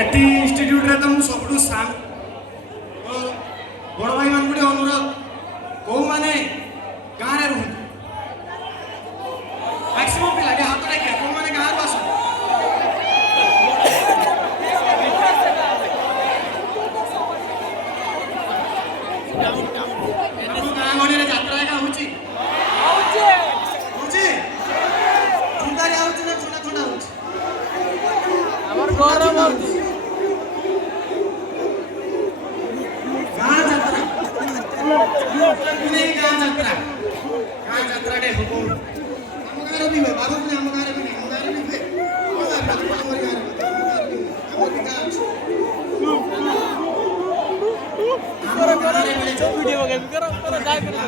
Eighty institute रे तो मु सबुठु सान बड़ भाई मान गुटे अनुरोध को माने गाँ रे रहु मैक्सिमम पिला के हाथ रे को माने गाँ रे आसु आपको गाँ गणी रे यात्रा का होची होची चुंदारी आउची ना छोटा छोटा होची हमर गौरव होची गाँ जात्रा डे हो हम गाँव भी है बाबू हम गाँव भी हम गाँव भी है वीडियो गेम करो काय करो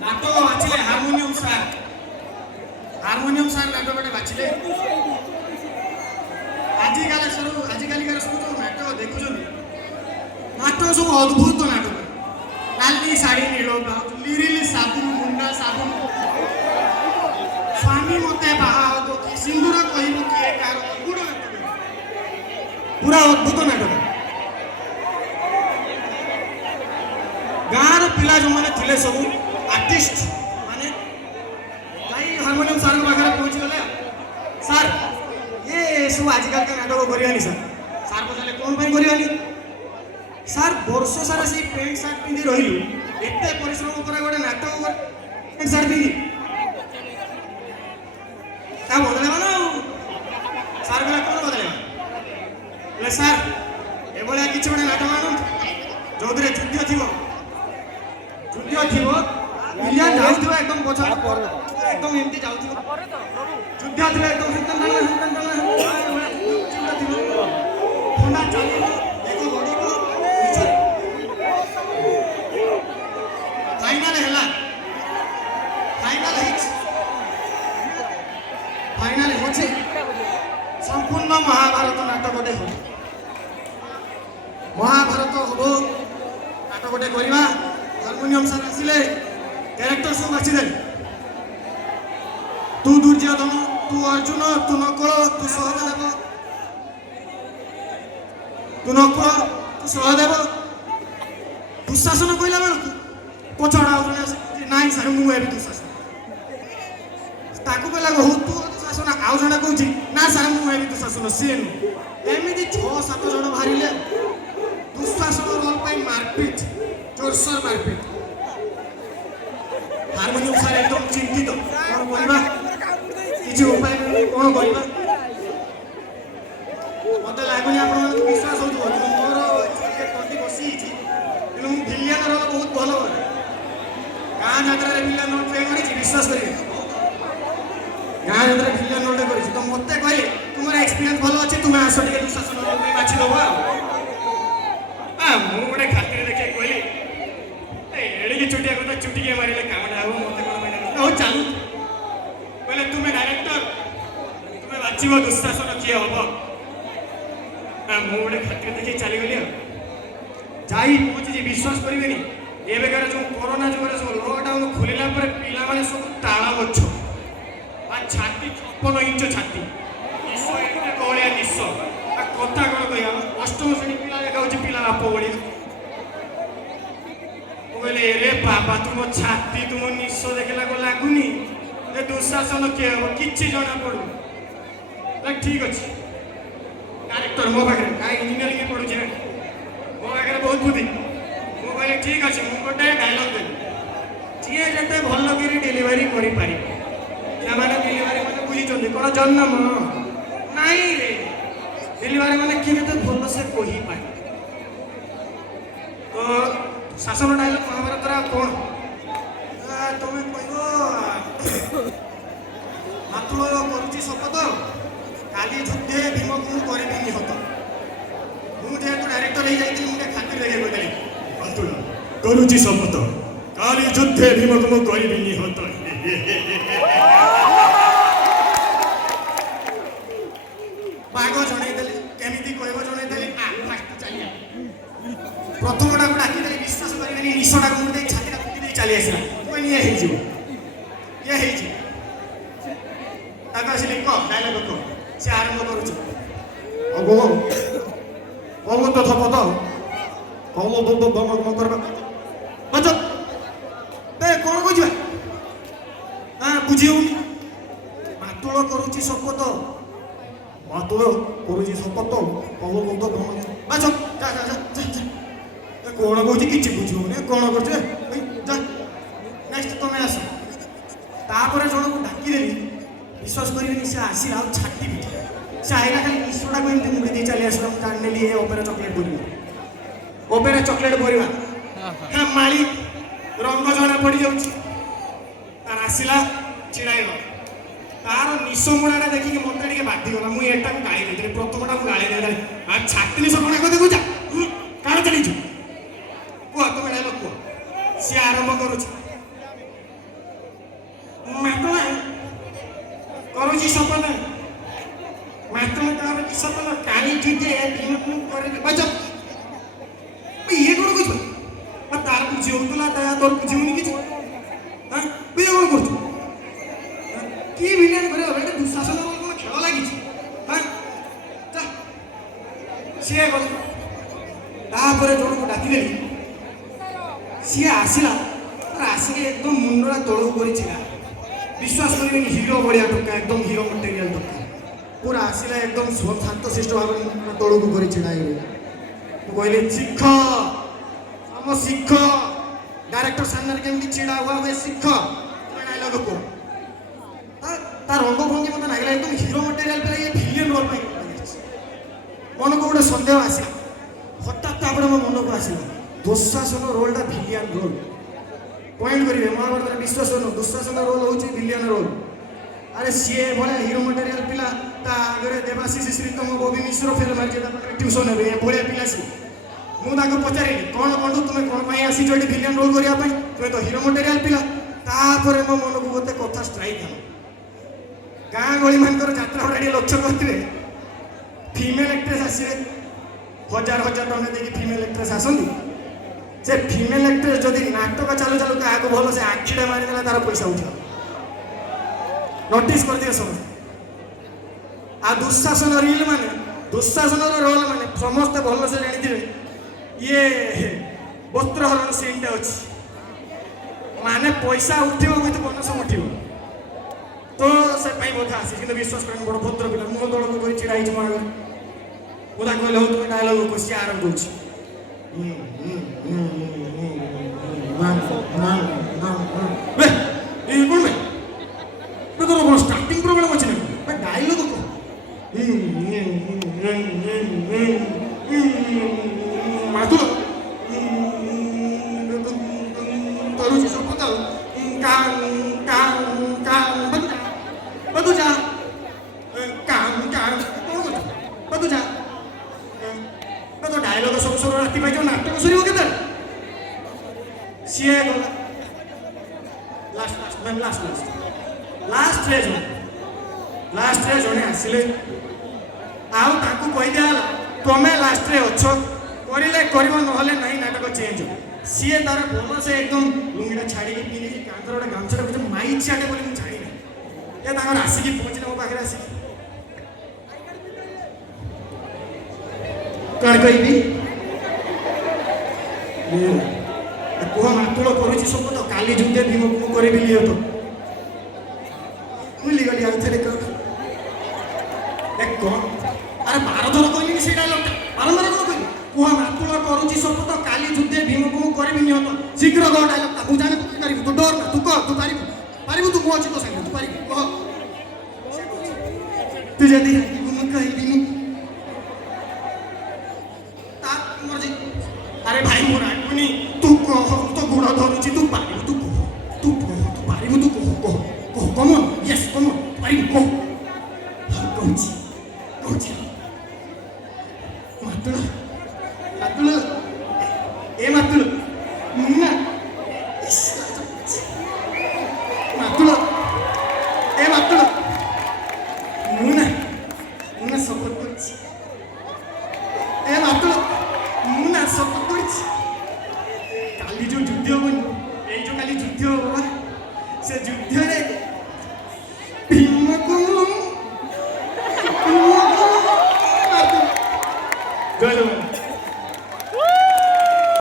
नाटक वाचिले हार्मोनियम सार नाटक बटे वाचिले आजिकाली का सब नाटक देखुछन नाटक सब अद्भुत नाटक लाली साड़ी नीलो लिरिली साबुन मुंडा साबुन स्वामी मते बाहा हो कि सिंदूर कहबो कि कार गुड पूरा अद्भुत नाटक गाँव पिला जो मैंने थिले सब आर्टिस्ट माने भाई हार्मोनियम सार पाखे पहुंची गले सर ये सब आजकल का नाटक करियानी सर पचारे कौन पर करियानी सर वर्ष सारा से पेंट सार्ट पिंधि रही एत परिश्रम कर गोटे नाटक पेंट सार्ट पिंधि बदल ना सार कहला कौन बदल सर एभलिया किसी गोटे नाटक आनु जो युद्ध थी विलियन जाऊ एकदम पछ एकदम एमती जाऊ युद्ध थी एकदम ठंडा चलिए एक बड़ी को फाइनल है फाइनल होचे संपूर्ण महाभारत नाटक गोटे हो महाभारत हम नाटक गोटे करवा हार्मोनियम सार आसिले कैरेक्टर सब बाछिदे तू दुर्योधन तू अर्जुन तू नकुल तू सहदेव दुशासन कहला बेलू पछड़ा ना सर मुझे दुशासन ताकू कहला हो तू दुशासन आउ जड़े कौन ना सर मुझे दुशासन सी एमती 6-7 जन बाहर दुशासन रोल पर मारपिट जोरसोर मारपिट हार्मोनियम सार एकदम चिंतित कौन करवा किसी उपाय कौन करवा मत लगुनि आप विश्वास हो मोर कंटी बसी तेणु भिलियन रोल बहुत भल गाँ जात्रा भिलियन रोल प्ले कर विश्वास करेंगे गाँ जात्रा भिलियन रोल कर तो मत कहले तुम एक्सपीरियंस भल अच्छे तुम्हें आस टे दुशासन रोल बाछीदब मुझे खातिर देखिए कहली एड़िकी चुटिया कथा चुटिके मारे कामटा हम मत कौन चलू कहले तुम्हें डायरेक्टर तुम्हें बाछव दुशासन किए हम मुझे खातिर देखिए चलीगली जाई पहुंची विश्वास करेंगे एवेकार जो कोरोना जुगे सब लकडाउन खोलला पिला सब ताला गछ छाती 56 इंच छाती निश एटे कलिया निश कथा कौन कह अष्टम श्रेणी पिला देखा पिला बाप भाई कहले रे बाबा तुम छाती तुम निश देखला को लगुनि दुशासन किए हम कि जना पड़ू ठीक अच्छे डायरेक्टर मो पाखे क्या इंजीनियरिंग पढ़ुचे मो पाखे बहुत बुद्धि मु कहले ठीक अच्छे मुझे गोटे डायलग देवी जी जिते भल कर डेलीवरी करें डेलीवरी मैंने बुझी कौन जन्म नाई रे डेलीवरी मैंने केते भल से कही पारे तो शासन डायलग महाभारत कौन तुम्हें कह मातृ करुच्ची शपथ काली युद्धे भीम को करी निहत मुझे डायरेक्टर हो जाती मुझे खातिर देखे कहली करुच्ची शपथ काली युद्धे भीम को करी निहत बाघ जनईदेली केमी कह जनईदेली फास्ट चलिए प्रथमटा को डाकिदेली विश्वास करेंगे निशटा को मुझे छाती फुकी चली आसला कहनी ये आसिली कह डायलग कह से आरंभ करुच ଅଗୋ କମ ତ ଥପ ତ କମ ବମ ବମ ବମ କରବା ବଚ ବେ କଣ କହୁଛି ବା ହଁ ବୁଝି ହଉନି ମାତୁଳ କରୁଛି ଶପଥ ମାତୁଳ କରୁଛି ଶପଥ କମ ବମ ବମ ବାଚ ଯା ଯା ଯା ଯା କଣ କହୁଛି କିଛି ବୁଝି ହଉନି କଣ କରୁଛି ଯା ନେକ୍ସଟ ତମେ ଆସ ତାପରେ ଜଣକୁ ଡାକିଦେଲି ବିଶ୍ୱାସ କରିବେନି ସେ ଆସିଲା ଆଉ ଛାଟି ପିଟି ସେ ଆଇଲା ଖାଲି ନିଶଟାକୁ ଏମିତି ମୁଣ୍ଡି ଦେଇ ଚାଲି ଆସିଲା ମୁଁ ଜାଣିନେଲି ଏ ଅପେରା ଚକଲେଟ୍ ପରିବା ଅପେରା ଚକଲେଟ୍ ପରିବା ହେ ମାଳି ରଙ୍ଗ ଜଣା ପଡ଼ିଯାଉଛି ତାର ଆସିଲା ଚିଡ଼ାଇବ ତାର ନିଶ ମୁଳାଟା ଦେଖିକି ମୋତେ ଟିକେ ବାଧିଗଲା ମୁଁ ଏଟାକୁ ଗାଳି ଦେଇଥିଲି ପ୍ରଥମଟା ମୁଁ ଗାଳି ଦେଇଥିଲି ଆଉ ଛାତି ନିଶ କଣା କଥା କହୁଛ କାଣ ଚାଲିଛୁ କୁହ ତମେ ଡାଇଲଗ କୁହ ସିଏ ଆରମ୍ଭ କରୁଛି ମାତଳା କରୁଛି ଶପଥ ମାତଳା ତାର କି ଶପଥ କାଲି ଯୁଦ୍ଧେ ଭୀମକୁ କରିକି ବଚ ଇଏ କଣ କହୁଛୁ ତାର ବୁଝି ହଉଥିଲା ତୋର ବୁଝି ହଉନି କିଛି ହଁ ଇଏ କଣ କରୁଛୁ କି ଭିଲିଆନ କରିବା ଏଟା ଦୁଃଶାସନ କଣ ଖେଳ ଲାଗିଛି ହଁ ସିଏ ଗଲା ତାପରେ ଜଣକୁ ଡାକିଦେଲି ସିଏ ଆସିଲା ଆସିକି একদম ମୁଣ୍ଡଟା ତଳକୁ କରି ଛିଡ଼ା विश्वास करें हिरो बढ़िया टोका एकदम हिरो मटेरियल टोका पूरा आसला एकदम शांतशिष्ट भाव तौक कर छिड़ा कहले शिख आम शिख डायरेक्टर सामने केमती छिड़ा हुआ हुए शिख डायलग को रंग भंगी मत लगे एकदम हिरो मटेरियल पे ये भिलियन रोल मन को गोटे सन्देह आसला हठात मो मन को आसला दुशासन रोलटा भिलियन रोल पॉइंट करेंगे महाभारत विश्वासन दुशासन रोल हूँ भिलियन रोल अरे सी भाया हिरो मटेरियल पिला आगे देवाशीष श्रीतम बबी मिश्र फेल मारी ट्यूशन हे भाया पिला सी मुझे पचारि कौन बंधु तुम्हें कौन आसीच ये भिलियन रोल करने तुम्हें तो हिरो मटेरियल पिला तापर मो मन को गोटे कथा स्ट्राइक है गाँ गली मानकर जात्रा गुड़ा लक्ष्य करते फिमेल एक्ट्रेस आसवे हजार हजार टଙ୍କା देखिए फिमेल एक्ट्रेस आसती से फिमेल एक्ट्रेस जदि नाटक चालू चालू क्या भल से आखिटा मारिदेला तार पैसा उठा नोटिस करदिए सब आ दुशासन रिल माने दुशासन रोल माने समस्त भल से जानी ये वस्त्रहरण सीनटा अच्छी माने पैसा उठो विथ बोनस उठो तो से बोधा आसी कि विश्वास कर बड़ भद्र पिला मुह तौक कर छिड़ा मो आगे मुझे कहले हो तुम डायलग को सी आरंभ कर स्टार्टिंग प्रॉब्लम अच्छे ना डायलग को मातुल करुची शपथ बतुजा बतुजा तो डायलग सब सब राति पाई नाटक सर के सी गला last last ma'am last last last रे जने आसिले आउ ताकू कहि दियाला तमे लास्ट रे अच्छो करिले करिवो नहले नाही नाटक चेंज सी तार बोल से एकदम लुंगीटा छाड़ी के पिनी कांतर गोटे गामछा कुछ माई छियाटे बोली मु छाड़ी ना ये ताकर आसिकी पहुंचले मो पाखरे आसी कण कहबी कुह मातुल करुची शपथ काली जुदे भीम को करी लियो तो भूली गली आउ थे कौन अरे 12 थर कहली से डायलॉग बारंबार कौन कहली कुह मातुल करुची शपथ काली जुदे भीम को करी नियो तो शीघ्र कह डायलॉग तू जाने तू पारिबू तू डर ना तू कह तू पारिबू तू मो अछि तो संगे तू पारिबू कह तू जदी मु कहबिनी ता मर्जी अरे भाई मोरा कुनी तू कह तो गुड़ा धरुची तू पारिबू तू कह तू पारिबू तू कह come on yes come on पारिबू कह कहूची मातुल मातुल ए मातुल मुन्ना मातुल ए मातुल मुन्ना शपथ करछि ए मातुल मुन्ना शपथ करछि काली जो युद्ध होबनी ए जो काली युद्ध होबा से युद्ध रे भीम को मातुल ଜୟ ଜଗନ୍ନାଥ।